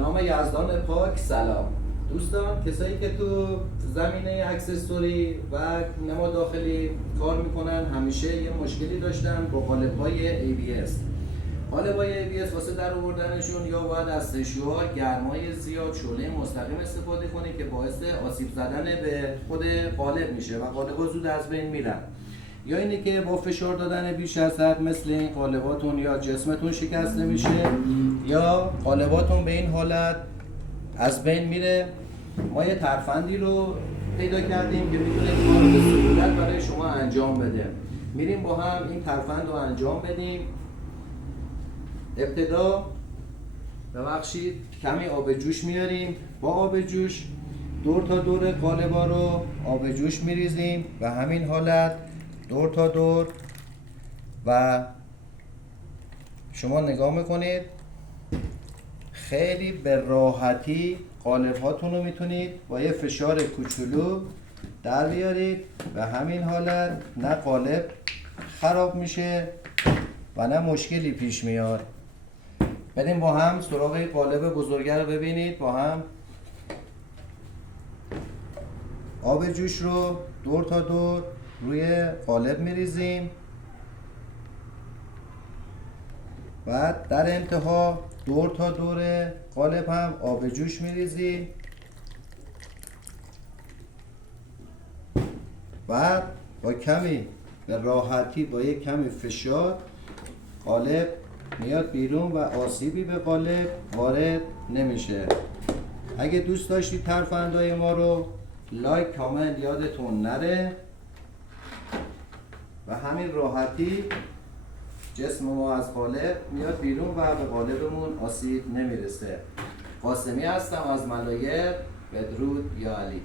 نام یزدان پاک سلام. دوستان، کسایی که تو زمینه اکسسوری و نما داخلی کار میکنن همیشه یه مشکلی داشتن با قالب‌های ABS. قالب‌های ABS واسه در آوردنشون یا باید از سشوار، گرمای زیاد، شعله مستقیم استفاده کنید که باعث آسیب زدن به خود قالب میشه و قالب‌ها زود از بین میرن، یا اینی که با فشار دادن بیش از حد مثل این قالباتون یا جسمتون شکسته میشه یا قالباتون به این حالت از بین میره. ما یه ترفندی رو پیدا کردیم که میتونه کار رو به سهولت برای شما انجام بده. میریم با هم این ترفند رو انجام بدیم. ابتدا ببخشید کمی آب جوش میاریم، با آب جوش دور تا دور قالبا رو آب جوش میریزیم و همین حالت دور تا دور و شما نگاه میکنید خیلی به راحتی قالب هاتون رو میتونید با یه فشار کوچولو در بیارید و همین حالت نه قالب خراب میشه و نه مشکلی پیش میاد. بریم با هم سراغ قالب بزرگه رو ببینید. با هم آب جوش رو دور تا دور روی قالب میریزیم و در انتها دور تا دور قالب هم آب جوش میریزیم و با کمی به راحتی با یک کمی فشار قالب میاد بیرون و آسیبی به قالب وارد نمیشه. اگه دوست داشتید ترفندهای ما رو لایک کامنت یادتون نره و همین راحتی جسم ما از قالب میاد بیرون و به قالبمون آسیب نمیرسه. قاسمی هستم از ملایر. بدرود یا علی.